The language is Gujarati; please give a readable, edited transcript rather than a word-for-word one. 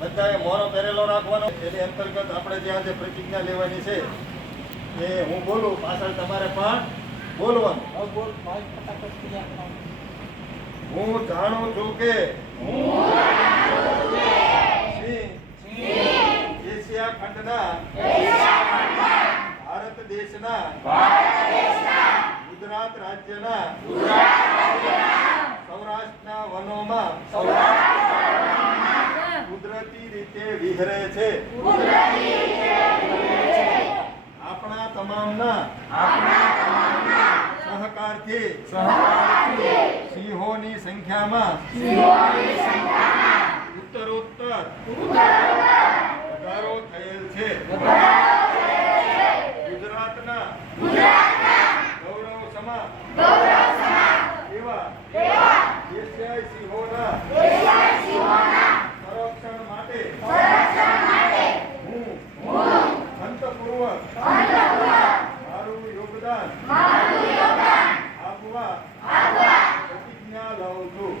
બધાએ મોરો પહેરેલો રાખવાનો. એની અંતર્ગત આપણે જે આજે પ્રતિજ્ઞા લેવાની છે એ હું બોલું, પાછળ તમારે પણ બોલવાનું. હું જાણું છું કે એશિયા ખંડના ભારત દેશના ગુજરાત રાજ્યના સૌરાષ્ટ્રના વનોમાં કુદરતી રીતે વિહરે છે. આપણા તમામના સહકારથી સિંહોની સંખ્યામાં ઉત્તરોત્તર વધારો થયેલ છે. ગુજરાતના ગૌરવ સમા એવા એશિયાઈ સિંહોના સંરક્ષણ માટે હું અંતપૂર્વક મારું યોગદાન આપવા પ્રતિજ્ઞા લઉં છું.